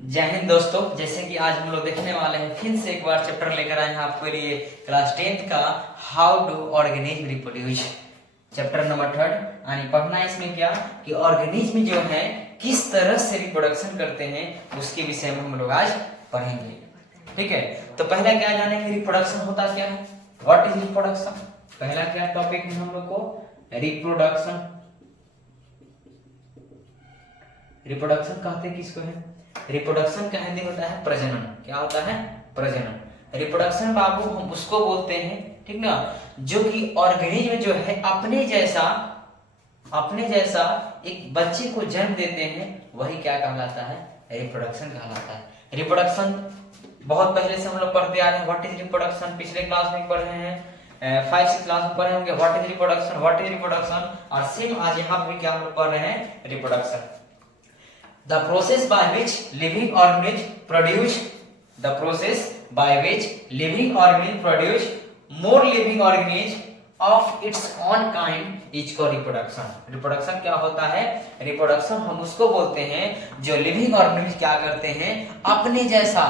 जय हिंद दोस्तों। जैसे कि आज हम लोग देखने वाले हैं फिर से एक बार चैप्टर लेकर आए हैं आपके लिए क्लास 10th का how do organism reproduce, chapter number 3। यानी पढ़ना इसमें क्या कि ऑर्गेनिज्म जो है किस तरह से रिप्रोडक्शन करते हैं उसके विषय में हम लोग आज पढ़ेंगे। ठीक है, तो पहला क्या जानेंगे रिप्रोडक्शन होता क्या है, व्हाट इज रिप्रोडक्शन। पहला क्या टॉपिक है हम लोग को रिप्रोडक्शन। रिप्रोडक्शन कहते किसको है, रिप्रोडक्शन का हिंदी होता है प्रजनन। क्या होता है, प्रजनन। रिप्रोडक्शन बाबू हम उसको बोलते हैं, ठीक ना, जो कि ऑर्गेनिज्म जो है अपने जैसा एक बच्चे को जन्म देते हैं, वही क्या कहलाता है, रिप्रोडक्शन कहलाता है। रिप्रोडक्शन बहुत पहले से हम लोग पढ़ते आ रहे हैं। व्हाट इज रिप्रोडक्शन पिछले क्लास में पढ़ रहे हैं, 5-6 क्लास में पढ़े होंगे what is reproduction, what is reproduction. और सेम आज यहाँ पे क्या हम लोग पढ़ रहे हैं, reproduction. The process by which living organisms produce more living organisms of its own kind is called reproduction। Reproduction क्या होता है, रिप्रोडक्शन हम उसको बोलते हैं जो लिविंग ऑर्गेनिज्म क्या करते हैं, अपने जैसा,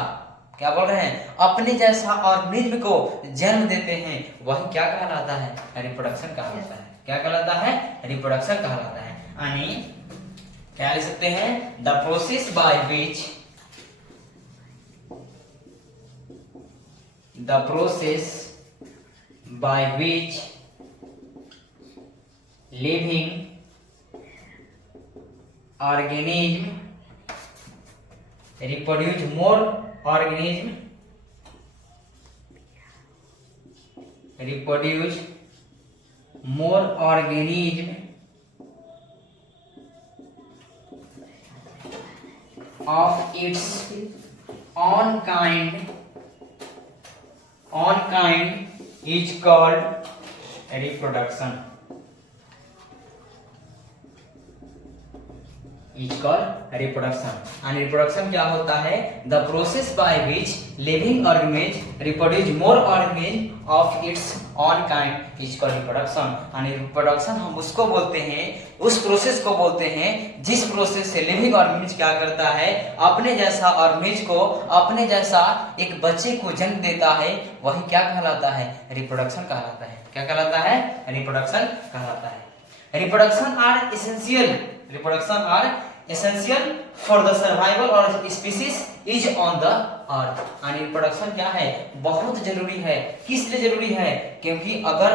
क्या बोल रहे हैं, अपने जैसा ऑर्गेनिज्म को जन्म देते हैं, वही क्या कहलाता है, रिप्रोडक्शन कहलाता है। क्या कहलाता है, रिप्रोडक्शन कहलाता है। यानी क्या लिख सकते हैं, the process by which living organism reproduce more organism of its own kind is called reproduction। and reproduction क्या होता है, the process by which living organisms reproduce more organisms of its own kind is called reproduction। and reproduction हम उसको बोलते हैं, उस process को बोलते हैं जिस प्रोसेस से लिविंग ऑर्गेनिज्म क्या करता है, अपने जैसा ऑर्गेनिज्म को, अपने जैसा एक बच्चे को जन्म देता है, वही क्या कहलाता है, रिप्रोडक्शन कहलाता है। क्या कहलाता है, रिप्रोडक्शन कहलाता है। Reproduction are essential for the survival of species is on the earth. यानी रिप्रोडक्शन क्या है, बहुत जरूरी है। किस लिए जरूरी है, क्योंकि अगर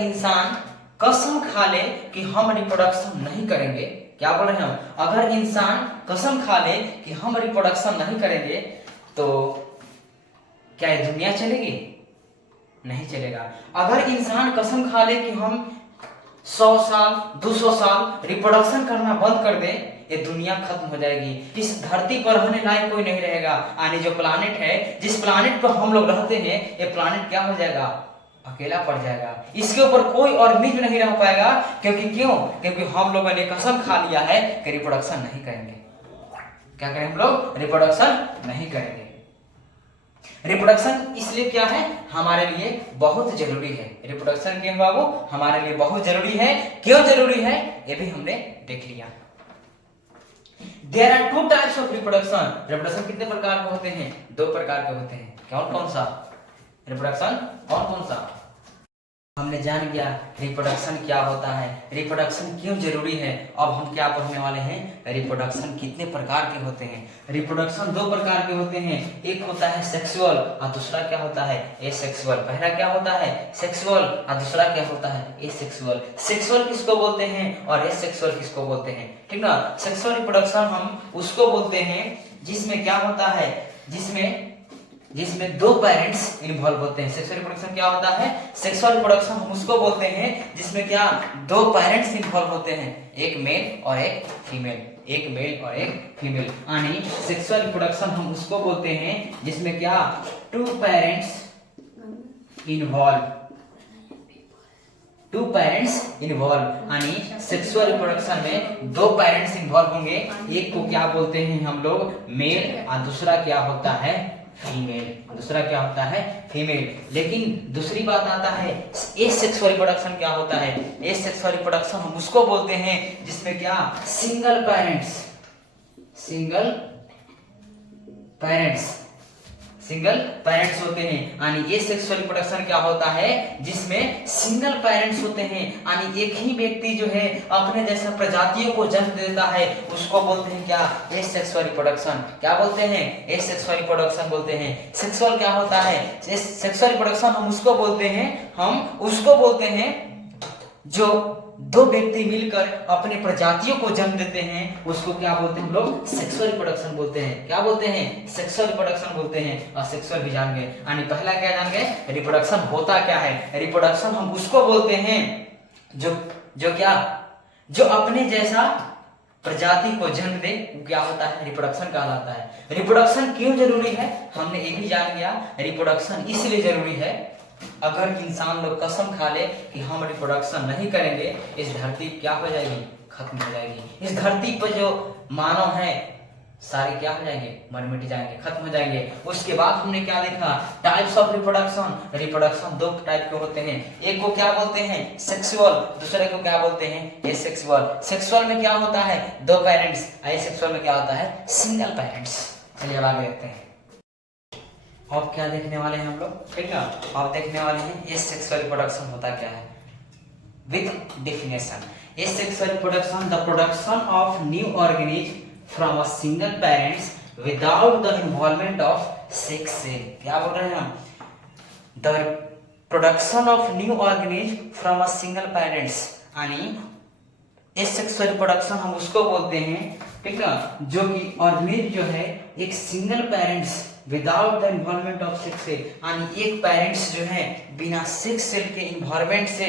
इंसान कसम खा ले कि हम रिप्रोडक्शन नहीं करेंगे, क्या बोल रहे हैं हम, अगर इंसान कसम खा ले कि हम रिप्रोडक्शन नहीं करेंगे तो क्या ये दुनिया चलेगी, नहीं चलेगा। अगर इंसान कसम खा ले कि हम 100 साल 200 साल रिप्रोडक्शन करना बंद कर दे, ये दुनिया खत्म हो जाएगी। इस धरती पर रहने लायक कोई नहीं रहेगा। यानी जो प्लानेट है, जिस प्लानेट पर हम लोग रहते हैं, ये प्लानेट क्या हो जाएगा, अकेला पड़ जाएगा। इसके ऊपर कोई ऑर्गेनिज्म नहीं रह पाएगा। क्योंकि हम लोगों ने कसम खा लिया है कि रिप्रोडक्शन नहीं करेंगे। क्या करें हम लोग, रिप्रोडक्शन नहीं करेंगे। रिप्रोडक्शन इसलिए क्या है, हमारे लिए बहुत जरूरी है। रिप्रोडक्शन के बाबू हमारे लिए बहुत जरूरी है। क्यों जरूरी है, ये भी हमने देख लिया। There are 2 types of reproduction. Reproduction कितने प्रकार के होते हैं, 2 प्रकार के होते हैं। कौन सा रिप्रोडक्शन, कौन सा, हमने जान लिया रिप्रोडक्शन क्या होता है, रिप्रोडक्शन क्यों जरूरी है। अब हम क्या पढ़ने वाले हैं, रिप्रोडक्शन कितने प्रकार के होते हैं। रिप्रोडक्शन 2 प्रकार के होते हैं, एक होता है सेक्सुअल और दूसरा क्या होता है, एसेक्सुअल। पहला क्या होता है, सेक्सुअल, और दूसरा क्या होता है, एसेक्सुअल। सेक्सुअल किसको बोलते हैं और एसेक्सुअल किसको बोलते हैं, ठीक ना। सेक्सुअल रिप्रोडक्शन हम उसको बोलते हैं जिसमें क्या होता है, जिसमें 2 पेरेंट्स इन्वॉल्व होते हैं। सेक्सुअल रिप्रोडक्शन क्या होता है, सेक्सुअल रिप्रोडक्शन हम उसको बोलते हैं जिसमें क्या 2 पेरेंट्स इन्वॉल्व होते हैं, एक मेल और एक फीमेल। यानी सेक्सुअल रिप्रोडक्शन हम उसको बोलते हैं जिसमें क्या 2 पेरेंट्स इन्वॉल्व। यानी सेक्सुअल रिप्रोडक्शन में 2 पेरेंट्स इन्वॉल्व होंगे। एक को क्या बोलते हैं हम लोग, मेल, और दूसरा क्या होता है, फीमेल। लेकिन दूसरी बात आता है एसेक्सुअल रिप्रोडक्शन। क्या होता है एसेक्सुअल रिप्रोडक्शन, हम उसको बोलते हैं जिसमें क्या सिंगल सिंगल पेरेंट्स होते हैं। यानी एसेक्सुअल रिप्रोडक्शन क्या होता है, जिसमें सिंगल पेरेंट्स होते हैं, यानी एक ही व्यक्ति जो है अपने जैसा प्रजातियों को जन्म देता है, उसको बोलते हैं क्या, एसेक्सुअल रिप्रोडक्शन। क्या बोलते हैं, एसेक्सुअल रिप्रोडक्शन बोलते हैं। सेक्सुअल क्या होता है, सेक्सुअल रिप्रोडक्शन हम उसको बोलते हैं जो दो व्यक्ति मिलकर अपने प्रजातियों को जन्म देते हैं, उसको क्या बोलते हैं हम लोग, सेक्सुअल रिप्रोडक्शन बोलते हैं। क्या बोलते हैं, सेक्सुअल रिप्रोडक्शन बोलते हैं। और सेक्सुअल भी जान गए, यानी पहला क्या जान गए, रिप्रोडक्शन होता क्या है। रिप्रोडक्शन हम उसको बोलते हैं जो अपने जैसा प्रजाति को जन्म दे, वो क्या होता है, रिप्रोडक्शन कहलाता है। रिप्रोडक्शन क्यों जरूरी है, हमने ये भी जान गया। रिप्रोडक्शन इसलिए जरूरी है, अगर इंसान लोग कसम खा ले कि हम रिप्रोडक्शन नहीं करेंगे, इस धरती क्या हो जाएगी, खत्म हो जाएगी। इस धरती पर जो मानव है सारे क्या हो जाएंगे, मर मिट जाएंगे, खत्म हो जाएंगे। उसके बाद हमने क्या देखा, टाइप्स ऑफ रिप्रोडक्शन। रिप्रोडक्शन दो टाइप के होते हैं, एक को क्या बोलते हैं, सेक्सुअल, दूसरे को क्या बोलते हैं, एसेक्सुअल। सेक्सुअल में क्या होता है, दो पेरेंट्स, एसेक्सुअल में क्या होता है, सिंगल पेरेंट्स। चलिए अब आगे देखते हैं। अब क्या देखने वाले हैं हम लोग, ठीक है। अब देखने वाले हैं एसेक्सुअल रिप्रोडक्शन होता क्या है, with definition. Asexual reproduction, the production of new organism from a single parents without the involvement of sex cell. क्या बोल रहे हैं हम, the production of new organism from a single parents, यानी एसेक्सुअल रिप्रोडक्शन हम उसको बोलते हैं, ठीक है, जो कि ऑर्गेनिज्म जो है एक single parents without the involvement of sex cell, यानी एक पेरेंट्स जो है बिना सेक्स सेल के इन्वॉल्वमेंट से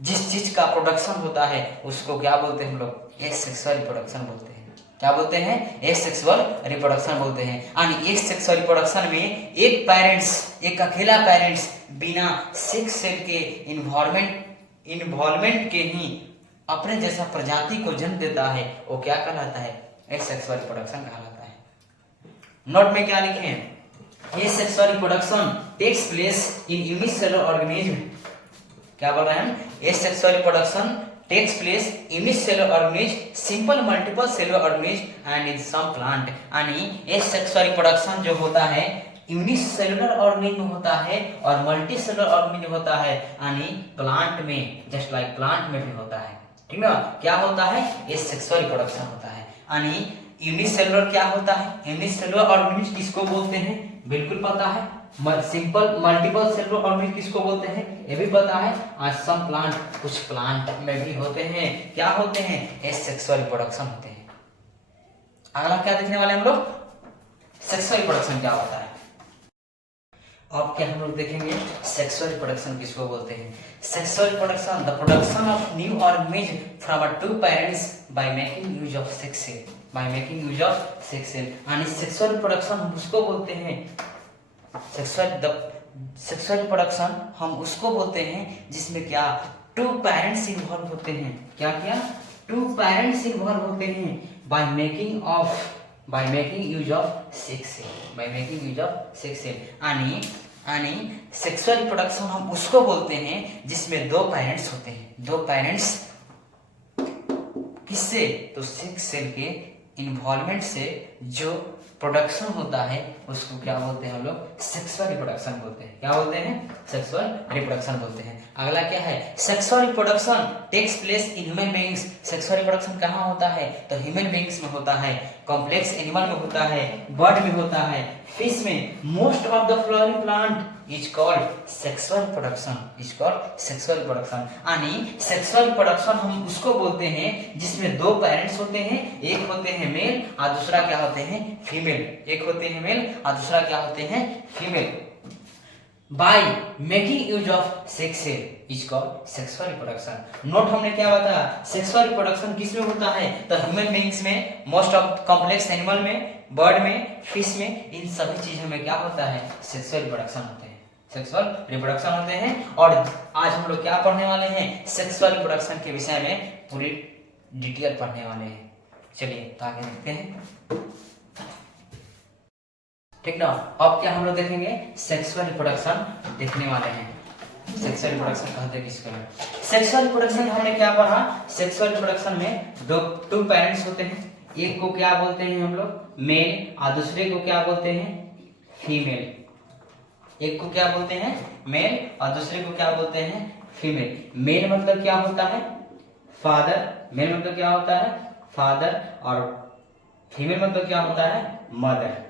जिस चीज का प्रोडक्शन होता है उसको क्या बोलते हैं हम लोग, एसेक्सुअल रिप्रोडक्शन बोलते हैं। क्या बोलते हैं, एसेक्सुअल रिप्रोडक्शन बोलते हैं। यानी एसेक्सुअल रिप्रोडक्शन में एक अकेला पेरेंट्स बिना सेक्स सेल के इन्वॉल्वमेंट के ही अपने जैसा प्रजाति को जन्म देता है, वो क्या कहलाता है, एसेक्सुअल रिप्रोडक्शन कहलाता है। नोट में क्या लिखे हैं, asexual reproduction takes place in unicellular organism. क्या बोल रहे हैं हम, asexual reproduction takes place unicellular organism, simple multiple cellular organism and in some plant. यानी एसेक्सुअल रिप्रोडक्शन जो होता है यूनिसेलुलर ऑर्गेनिज्म में होता है और मल्टी सेलुलर ऑर्गेनिज्म में होता है, यानी प्लांट में, जस्ट लाइक प्लांट में भी होता है, ठीक ना। क्या होता है, एसेक्सुअल रिप्रोडक्शन होता है। यानी यूनिसेलुलर क्या होता है, यूनिसेलुलर ऑर्गेनिज्म किसको बोलते हैं, बिल्कुल पता है। सिंपल मल्टीपल सेलुलर ऑर्गेनिज्म किसको बोलते हैं, ये भी पता है। और सम प्लांट, कुछ प्लांट में भी होते हैं, क्या होते हैं, एसेक्सुअल रिप्रोडक्शन होते हैं। अगला क्या देखने वाले हम लोग, सेक्सुअल रिप्रोडक्शन क्या होता है। अब क्या हम लोग देखेंगे, सेक्सुअल रिप्रोडक्शन किसको बोलते हैं। Sexual reproduction, the production of new organism from two parents by making use of sex cell, यानी सेक्सुअल रिप्रोडक्शन हम उसको बोलते हैं, सेक्सुअल रिप्रोडक्शन हम उसको बोलते हैं जिसमें क्या, टू पेरेंट्स इन्वॉल्व होते हैं। क्या टू पेरेंट्स इन्वॉल्व होते हैं by making use of sex cell, यानी सेक्सुअल रिप्रोडक्शन हम उसको बोलते हैं जिसमें दो पेरेंट्स होते हैं। दो पेरेंट्स किससे, तो सेक्स सेल के इन्वॉल्वमेंट से जो प्रोडक्शन होता है उसको क्या बोलते हैं हम लोग, सेक्सुअल रिप्रोडक्शन बोलते हैं। क्या बोलते हैं, सेक्सुअल रिप्रोडक्शन बोलते हैं। अगला क्या है, sexual reproduction takes place in human beings. Sexual reproduction कहाँ होता है, तो ह्यूमन बीइंग्स में होता है, कॉम्प्लेक्स एनिमल में होता है, बर्ड में होता है, फिश में। Most of the flowering plant is called sexual reproduction, यानी सेक्सुअल रिप्रोडक्शन हम उसको बोलते हैं जिसमें दो पेरेंट्स होते हैं, एक होते हैं मेल और दूसरा क्या होते हैं, फीमेल। एक होते हैं मेल और दूसरा क्या होते हैं, female. By making use of sex cell is called sexual reproduction. Note हमने क्या बताया, सेक्सुअल रिप्रोडक्शन किस में होता है, तो ह्यूमन बीइंग्स में, मोस्ट ऑफ कॉम्प्लेक्स एनिमल में, बर्ड में, फिश में, इन सभी चीजों में क्या होता है, सेक्सुअल रिप्रोडक्शन होते हैं, सेक्सुअल रिप्रोडक्शन होते हैं। और आज हम लोग क्या पढ़ने वाले हैं, सेक्सुअल रिप्रोडक्शन के विषय में पूरी डिटेल पढ़ने वाले हैं। चलिए तो आगे देखते हैं, ठीक ना। अब क्या हम लोग देखेंगे, सेक्सुअल रिप्रोडक्शन देखने वाले हैं। सेक्सुअल रिप्रोडक्शन कहते हैं किसको, सेक्सुअल रिप्रोडक्शन हमने क्या पढ़ा, सेक्सुअल रिप्रोडक्शन में टू पेरेंट्स होते हैं, एक को क्या बोलते हैं हम लोग मेल और दूसरे को क्या बोलते हैं फीमेल। एक को क्या बोलते हैं मेल और दूसरे को क्या बोलते हैं फीमेल। मेल मतलब क्या होता है फादर, मेल मतलब क्या होता है फादर, और फीमेल मतलब क्या होता है मदर।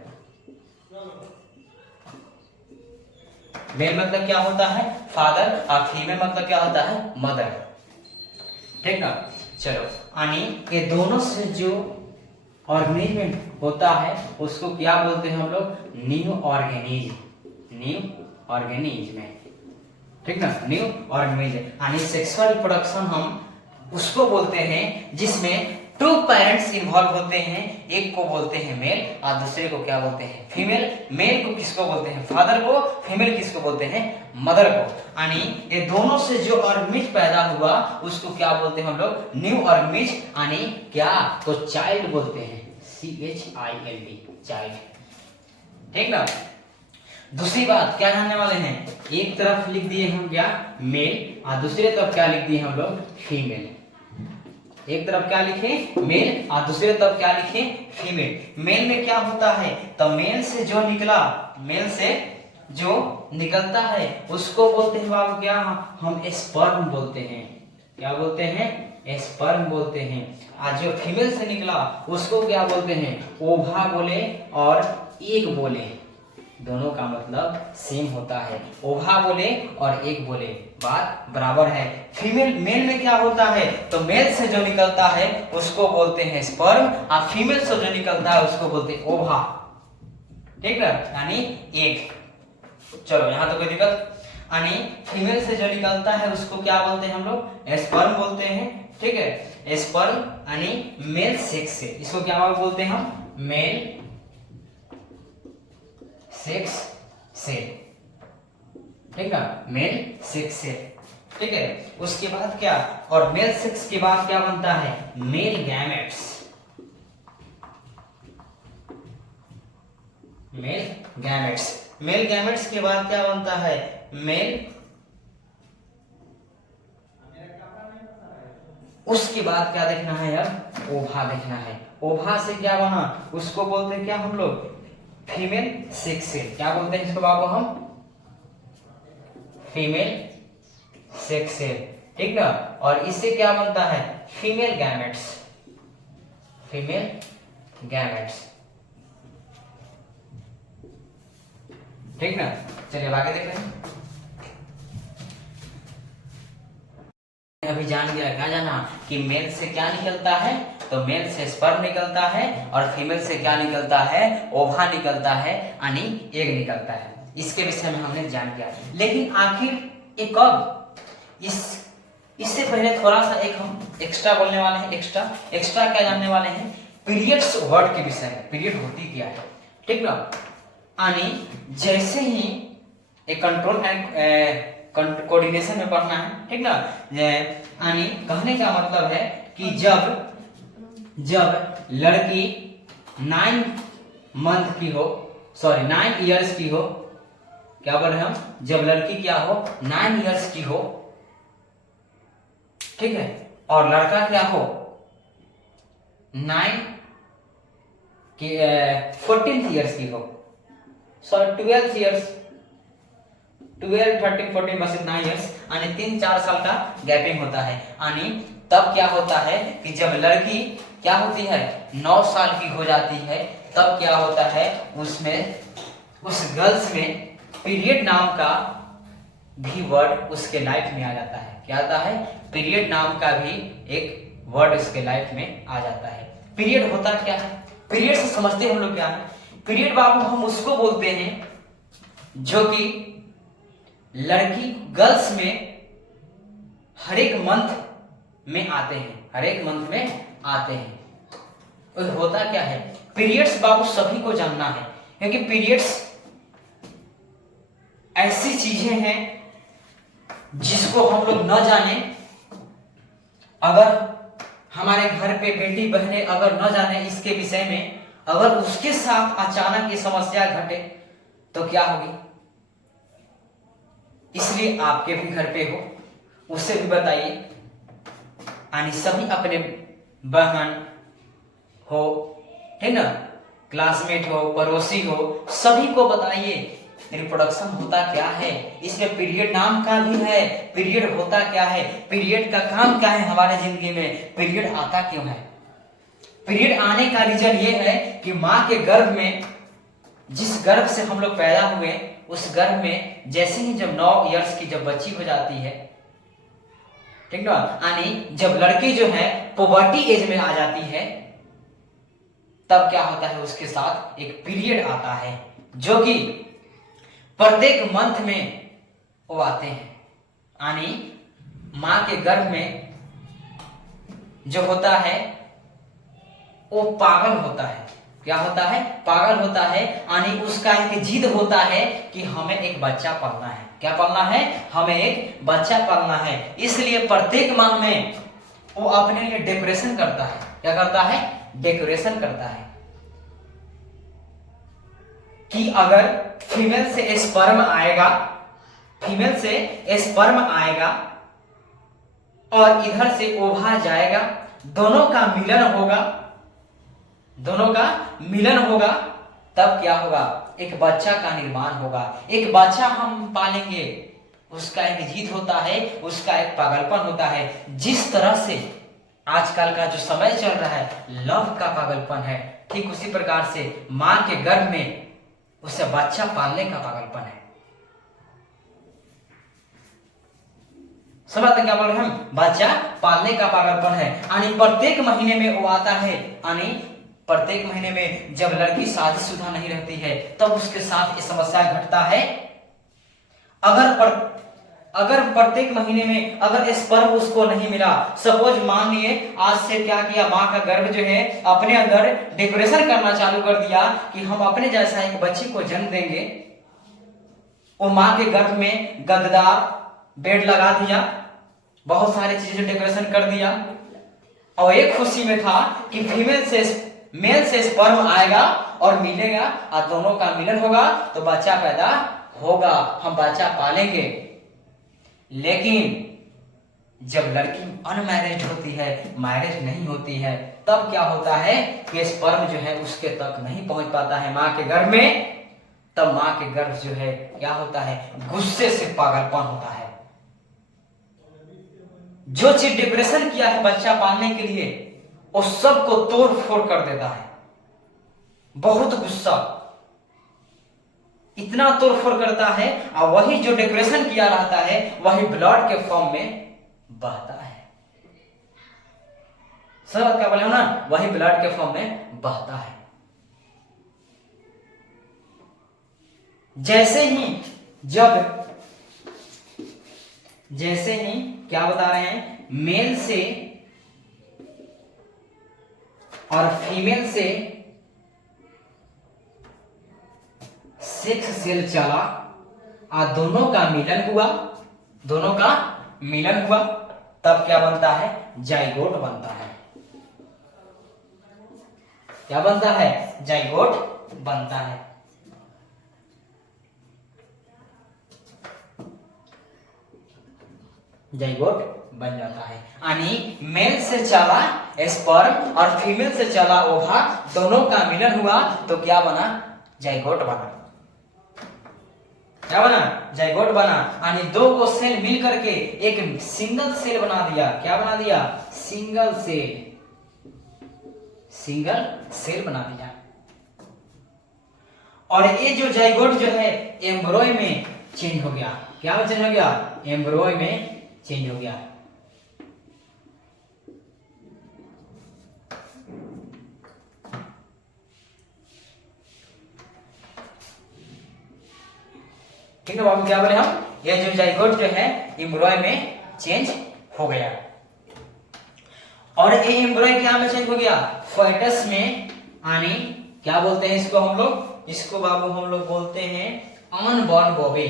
मेल मतलब क्या होता है फादर और फीमेल मतलब क्या होता है मदर। ठीक ना। चलो यानी ये दोनों से जो ऑर्गेनिज्म होता है उसको क्या बोलते हैं हम लोग न्यू ऑर्गेनिज्म। न्यू ऑर्गेनिज्म, ठीक ना, न्यू ऑर्गेनिज्म। यानी सेक्सुअल रिप्रोडक्शन हम उसको बोलते हैं जिसमें टू पेरेंट्स इन्वॉल्व होते हैं। एक को बोलते हैं मेल और दूसरे को क्या बोलते हैं फीमेल। मेल को किसको बोलते हैं फादर को, फीमेल किसको बोलते हैं मदर को। यानी ये दोनों से जो ऑर्गेनिज्म पैदा हुआ उसको क्या बोलते हैं हम लोग न्यू ऑर्गेनिज्म। यानी क्या तो चाइल्ड बोलते हैं, CHILD चाइल्ड। ठीक ना। दूसरी बात क्या जानने वाले हैं, एक तरफ लिख दिए हम क्या मेल और दूसरी तरफ क्या लिख दिए हम लोग फीमेल। एक तरफ क्या लिखे मेल और दूसरी तरफ क्या लिखे फीमेल। मेल में क्या होता है तो मेल से जो निकला, मेल से जो निकलता है उसको बोलते हैं बाबू क्या हम स्पर्म बोलते हैं। क्या बोलते हैं स्पर्म बोलते हैं। आज जो फीमेल से निकला उसको क्या बोलते हैं ओवा बोले और एग बोले। दोनों का मतलब सेम होता है, ओवा बोले और एक बोले बात बराबर है। फीमेल मेल में क्या होता है तो मेल से जो निकलता है उसको बोलते हैं स्पर्म और फीमेल से जो निकलता है उसको बोलते हैं ओवा। ठीक ना, यानी एक। चलो यहाँ तो कोई दिक्कत। यानी फीमेल से जो निकलता है उसको क्या बोलते हैं हम लोग स्पर्म बोलते हैं। ठीक है, स्पर्म यानी मेल सेक्स से, इसको क्या बोलते हैं हम मेल सेक्स सेल। ठीक है, मेल सेक्स सेल। ठीक है, उसके बाद क्या और मेल सेक्स के बाद क्या बनता है male gametes. Male gametes, male gametes के बाद क्या बनता है मेल, उसके बाद क्या देखना है अब ओवा देखना है। ओवा से क्या बना उसको बोलते हैं क्या हम लोग फीमेल सेक्स सेल। क्या बोलते हैं इसको बाबू हम फीमेल सेक्स सेल। ठीक ना, और इससे क्या बनता है फीमेल गैमेट्स। Female gametes. ठीक ना, चलिए आगे देखते हैं। अभी जान गया, क्या जाना कि मेल से क्या निकलता है तो मेल से स्पर्म निकलता है और फीमेल से क्या निकलता है ओवा निकलता है यानी एग निकलता है। इसके विषय में हमने जान लिया, लेकिन आखिर ये कब, इससे पहले थोड़ा सा एक हम एक्स्ट्रा बोलने वाले हैं। एक्स्ट्रा क्या जानने वाले हैं पीरियड्स वर्ड के विषय में। पीरियड होती क्या है, ठीक ना। यानी जैसे ही एक कंट्रोल एंड कोऑर्डिनेशन में पढ़ना है, ठीक ना। यानी कहने का मतलब है कि जब लड़की 9 मंथ की हो, सॉरी 9 इयर्स की हो, क्या बोल रहे हम, जब लड़की क्या हो 9 इयर्स की हो, ठीक है, और लड़का क्या हो 14 इयर्स की हो, सॉरी 12 इयर्स, 12, 13, 14 बस 9 इयर्स, यानी 3-4 साल का गैपिंग होता है। यानी तब क्या होता है कि जब लड़की क्या होती है 9 साल की हो जाती है, तब क्या होता है उसमें, उस गर्ल्स में पीरियड नाम का भी वर्ड उसके लाइफ में आ जाता है। क्या आता है पीरियड नाम का भी एक वर्ड उसके लाइफ में आ जाता है। पीरियड होता क्या है, पीरियड से समझते हम लोग क्या है। पीरियड बाबू हम उसको बोलते हैं जो कि लड़की गर्ल्स में हर एक मंथ में आते हैं, हर एक मंथ में आते हैं। और होता क्या है पीरियड्स बाबू सभी को जानना है, क्योंकि पीरियड्स ऐसी चीजें हैं जिसको हम लोग न जाने, अगर हमारे घर पे बेटी बहनें अगर न जाने इसके विषय में, अगर उसके साथ अचानक ये समस्या घटे तो क्या होगी। इसलिए आपके भी घर पे हो उसे भी बताइए, यानी सभी अपने बहन हो, है ना, क्लासमेट हो, पड़ोसी हो, सभी को बताइए रिप्रोडक्शन होता क्या है। इसमें पीरियड नाम का भी है, पीरियड होता क्या है, पीरियड का काम क्या है हमारे जिंदगी में, पीरियड आता क्यों है। पीरियड आने का रीजन ये है कि माँ के गर्भ में, जिस गर्भ से हम लोग पैदा हुए, उस गर्भ में जैसे ही जब 9 इयर्स की जब बच्ची हो जाती है, ठीक ना, यानी जब लड़की जो है पुबर्टी एज में आ जाती है, तब क्या होता है, उसके साथ एक पीरियड आता है जो कि प्रत्येक मंथ में वो आते हैं। यानी माँ के गर्भ में जो होता है वो पागल होता है। क्या होता है, पागल होता है। यानी उसका एक जिद होता है कि हमें एक बच्चा पालना है। क्या पालना है, हमें एक बच्चा पालना है। इसलिए प्रत्येक माह में वो अपने लिए डेकोरेशन करता है। क्या करता है, डेकोरेशन करता है कि अगर फीमेल से स्पर्म आएगा, फीमेल से स्पर्म आएगा और इधर से ओवा जाएगा, दोनों का मिलन होगा, दोनों का मिलन होगा, तब क्या होगा, एक बच्चा का निर्माण होगा, एक बच्चा हम पालेंगे। उसका एक जिद होता है, उसका एक पागलपन होता है। जिस तरह से आजकल का जो समय चल रहा है लव का पागलपन है, ठीक उसी प्रकार से माँ के गर्भ में उसे बच्चा पालने का पागलपन है। समझते क्या बोल रहे हैं हम, बच्चा पालने का पागलपन है। यानी प्रत्येक महीने में वो आता है। यानी प्रत्येक महीने में जब लड़की शादीशुदा नहीं रहती है तब उसके साथ ये समस्या घटता है। अगर प्रत्येक महीने में अगर स्पर्म उसको नहीं मिला, सपोज मान लिए आज से क्या किया, माँ का गर्भ जो है अपने अंदर डेकोरेशन करना चालू कर दिया कि हम अपने जैसा एक बच्ची को जन्म देंगे। वो माँ के गर्भ में गद्दार बेड लगा दिया, बहुत सारी चीजें डेकोरेशन कर दिया, और एक खुशी में था कि फीमेल से मेल से स्पर्म आएगा और मिलेगा और दोनों का मिलन होगा तो बच्चा पैदा होगा, हम बच्चा पालेंगे। लेकिन जब लड़की अनमैरिड होती है, मैरिज नहीं होती है, तब क्या होता है कि स्पर्म जो है उसके तक नहीं पहुंच पाता है माँ के गर्भ में। तब माँ के गर्भ जो है क्या होता है, गुस्से से पागलपन होता है। जो चीज डिप्रेशन किया है बच्चा पालने के लिए, वो सबको तोड़ फोड़ कर देता है। बहुत गुस्सा, इतना तोड़ फोड़ करता है, और वही जो डेकोरेशन किया रहता है वही ब्लड के फॉर्म में बहता है। समझ क्या बोले ना, वही ब्लड के फॉर्म में बहता है। जैसे ही क्या बता रहे हैं, मेल से और फीमेल से सेक्स सेल चला और दोनों का मिलन हुआ, तब क्या बनता है, जाइगोट बनता है। क्या बनता है, जाइगोट बनता है। जाइगोट बन जाता है। यानी मेल से चला स्पर्म और फीमेल से चला ओवा, दोनों का मिलन हुआ तो क्या बना, जाइगोट बना। क्या बना, जाइगोट बना। यानी दो को सेल मिल करके एक सिंगल सेल बना दिया। क्या बना दिया, सिंगल सेल बना दिया। और ये जो जाइगोट जो है एम्ब्रॉय में चेंज हो गया। क्या में चेंज हो गया, एम्ब्रॉय में चेंज हो गया। ठीक है बाबू, क्या बोले हम, ये जो जाइगोट जो है एम्ब्रॉय में चेंज हो गया। और ये एम्ब्रॉय क्या में चेंज हो गया, फेटस में। यानी क्या बोलते हैं इसको हम लोग, इसको बाबू हम लोग बोलते हैं unborn baby.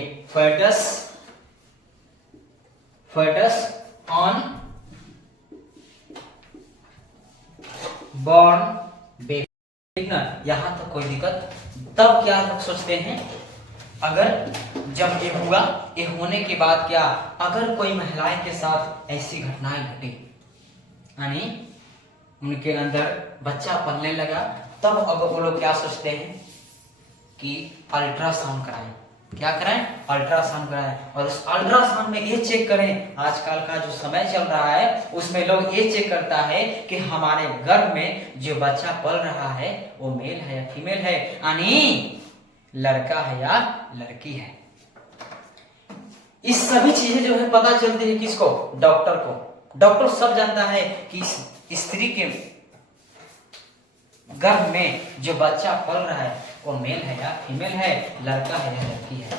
Foetus on born baby. ठीक ना, यहां तक कोई दिक्कत। तब क्या लोग सोचते हैं, अगर जब ये हुआ, ये होने के बाद क्या, अगर कोई महिलाएं के साथ ऐसी घटनाएं घटी, यानी उनके अंदर बच्चा पलने लगा, तब अब वो लोग क्या सोचते हैं कि अल्ट्रासाउंड कराएं। क्या कराएं? अल्ट्रासाउंड कराएं। और उस अल्ट्रासाउंड में ये चेक करें, आजकल का जो समय चल रहा है उसमें लोग ये चेक करता है कि हमारे गर्भ में जो बच्चा पल रहा है वो मेल है या फीमेल है, यानी लड़का है या लड़की है। इस सभी चीजें जो है पता चलती है किसको? डॉक्टर को। डॉक्टर सब जानता है कि स्त्री के गर्भ में जो बच्चा पल रहा है वो मेल है या फीमेल है, लड़का है या लड़की है।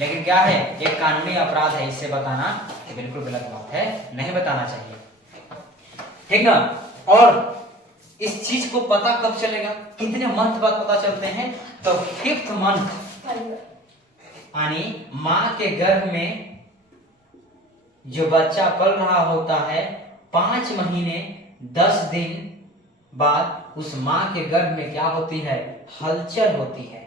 लेकिन क्या है, एक कानूनी अपराध है, इसे बताना ये बिल्कुल गलत बात है, नहीं बताना चाहिए, ठीक ना। और इस चीज को पता कब चलेगा, कितने मंथ बाद पता चलते हैं? तो 5th मंथ, यानी मां के गर्भ में जो बच्चा पल रहा होता है 5 महीने 10 दिन बाद उस मां के गर्भ में क्या होती है? हलचल होती है।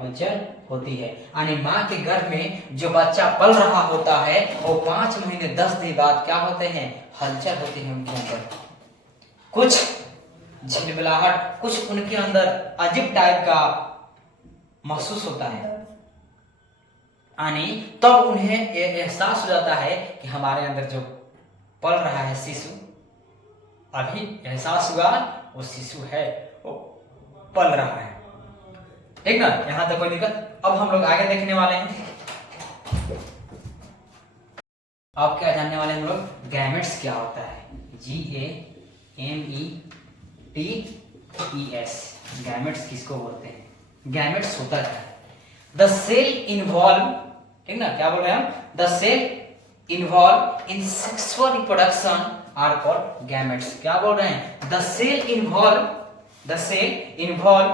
हलचल होती है, यानी मां के गर्भ में जो बच्चा पल रहा होता है वो 5 महीने 10 दिन बाद क्या होते हैं? हलचल होती है उनके अंदर, कुछ झिलमिलाहट, कुछ उनके अंदर अजीब टाइप का महसूस होता है, यानी तब उन्हें एहसास हो जाता है कि हमारे अंदर जो पल रहा है शिशु, अभी एहसास हुआ वो शिशु है, वो पल रहा है, ठीक ना। यहां तक कोई दिक्कत? अब हम लोग आगे देखने वाले हैं। अब क्या जानने वाले हैं हम लोग? गैमेट्स क्या होता है? GAMETS, गैमेट्स किसको बोलते हैं? गैमेट्स होता है द सेल इन्वॉल्व, ठीक ना, क्या बोल रहे हैं हम? The cell involve in sexual reproduction are called gametes. क्या बोल रहे हैं? The cell involve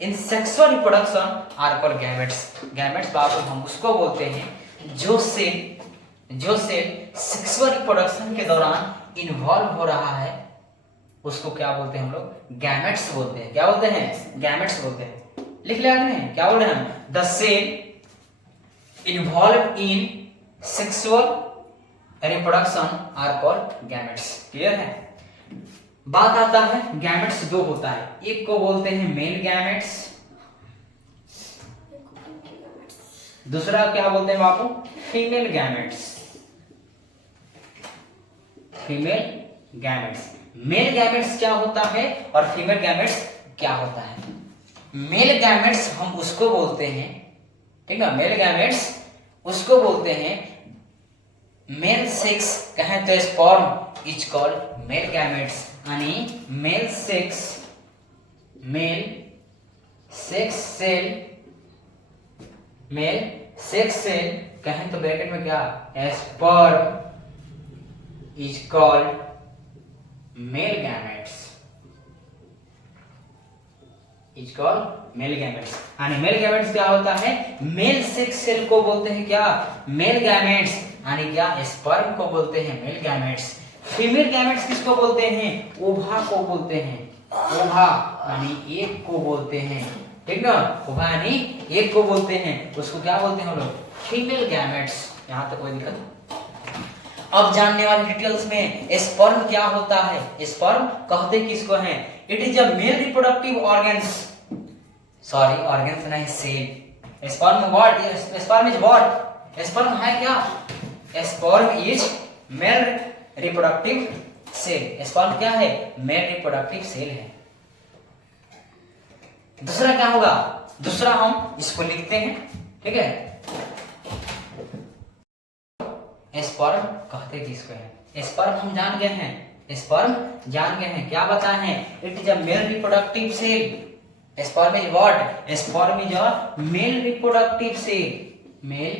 in sexual reproduction are called gametes. Gametes बाबू हम उसको बोलते हैं जो सेल सेक्सुअल रिप्रोडक्शन के दौरान इन्वॉल्व हो रहा है, उसको क्या बोलते हैं हम लोग? गैमेट्स बोलते हैं। क्या बोलते हैं? गैमेट्स बोलते हैं। लिख लिया आपने? क्या बोल रहे हैं हम? The cell involve in sexual reproduction are called gametes. Clear है? बात आता है, गैमेट्स दो होता है, एक को बोलते हैं मेल गैमेट्स, दूसरा क्या बोलते हैं बापू? Female gametes. Female gametes, male gametes क्या होता है और फीमेल गैमेट्स क्या होता है? मेल गैमेट्स हम उसको बोलते हैं, ठीक है, मेल गैमेट्स उसको बोलते हैं मेल सेक्स कहें तो sperm is called male gametes, यानी मेल सेक्स सेल कहें तो ब्रैकेट में क्या? Sperm is called male gametes, is called male gametes. यानी मेल गैमेट्स क्या होता है? मेल सेक्स सेल को बोलते हैं क्या? मेल गैमेट्स, यानी क्या? स्पर्म को बोलते हैं मेल गैमेट्स। फीमेल गैमेट्स किसको बोलते हैं? ओवा को बोलते हैं, ओवा यानी एक को बोलते हैं, ठीक ना, ओवा यानी एक को बोलते हैं, उसको क्या बोलते हैं हम लोग? Female gametes. यहां तक कोई दिक्कत? अब जानने वाले डिटेल्स में, स्पर्म क्या होता है? स्पर्म कहते किसको हैं? It is a male reproductive organs, sorry organs नहीं, cell. Sperm what? Sperm is what? Sperm है क्या? Sperm is male reproductive cell. Sperm क्या है? मेल रिप्रोडक्टिव सेल है। दूसरा क्या होगा? दूसरा हम इसको लिखते हैं, ठीक है। स्पर्म कहते किसको है? स्पर्म हम जान गए हैं, स्पर्म जान गए हैं, क्या बताए हैं? It is a male reproductive cell. Sperm is what? Sperm is a male reproductive cell, male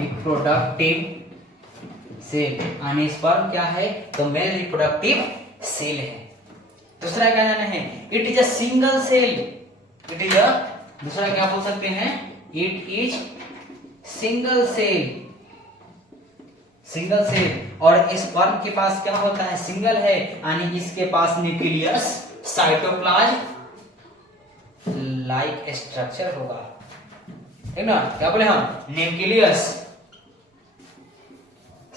reproductive cell, यानी स्पर्म क्या है? तो मेल रिप्रोडक्टिव सेल है। दूसरा क्या जाना है? It is a single cell, it is a, दूसरा क्या बोल सकते हैं? It is single cell, single cell. और स्पर्म के पास क्या होता है? सिंगल है, यानी इसके पास न्यूक्लियस, साइटोप्लाज्म लाइक स्ट्रक्चर होगा, ठीक ना। क्या बोले हम? न्यूक्लियस,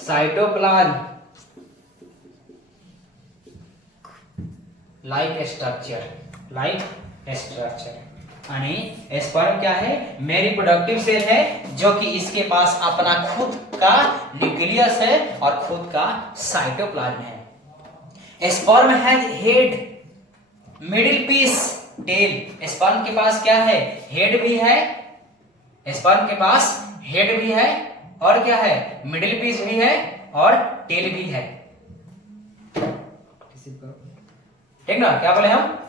साइटोप्लाज्म लाइक स्ट्रक्चर यानी स्पर्म क्या है, मेरी रिप्रोडक्टिव सेल है जो कि इसके पास अपना खुद का न्यूक्लियस है और खुद का साइटोप्लाज्म है। Sperm has head, middle piece, tail. Sperm के पास क्या है, हेड भी है, स्पर्म के पास हेड भी है और क्या है, मिडिल पीस भी है और टेल भी है। ठीक ना, क्या बोले हम,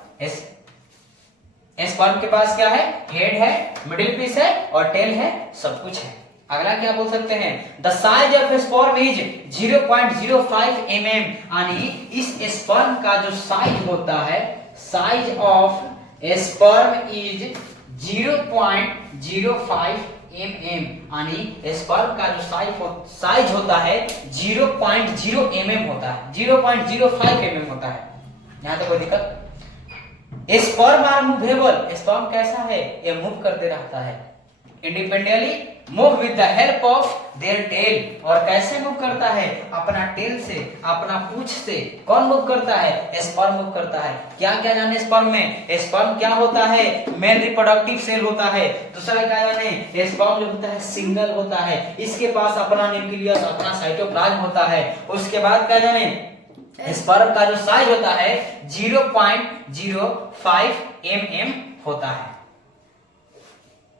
स्पर्म के पास क्या है, हेड है, मिडिल पीस है और टेल है, सब कुछ है। अगला क्या बोल सकते हैं, the size of sperm is 0.05 mm, यानी इस स्पर्म का जो साइज होता है, size of sperm is 0.05 mm, यानी स्पर्म का जो साइज होता है 0.0 mm होता है, 0.05 mm होता है। यहां तक कोई दिक्कत? स्पर्म आर मूवेबल, स्पर्म कैसा है, ये मूव करते रहता है, independently move with the help of their tail. और कैसे मूव करता है, अपना टेल से, अपना पूंछ से। कौन मूव करता है, स्पर्म मूव करता है। क्या क्या जाने स्पर्म में, स्पर्म क्या होता है, मेल रिप्रोडक्टिव सेल होता है। दूसरा क्या जाने, स्पर्म जो होता है सिंगल होता है, इसके पास अपना न्यूक्लियस, अपना साइटोप्लाज्म होता है। उसके बाद क्या जाने, स्पर्म का जो साइज होता है 0.05 mm होता है।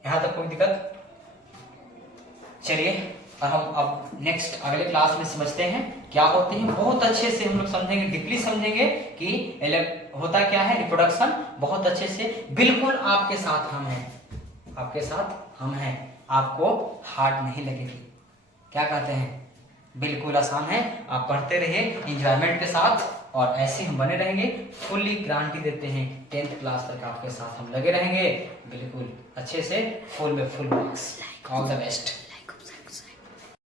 यहां तक कोई दिक्कत? चलिए हम अब नेक्स्ट अगले क्लास में समझते हैं क्या होते हैं। बहुत अच्छे से हम लोग समझेंगे, डीपली समझेंगे कि होता क्या है रिप्रोडक्शन, बहुत अच्छे से। बिल्कुल आपके साथ हम हैं, आपके साथ हम हैं, आपको हार्ड नहीं लगेगी। क्या कहते हैं, बिल्कुल आसान है। आप पढ़ते रहिए एंजॉयमेंट के साथ और ऐसे हम बने रहेंगे। फुल्ली गारंटी देते हैं 10th क्लास तक आपके साथ हम लगे रहेंगे, बिल्कुल अच्छे से, फुल में full marks. All the best.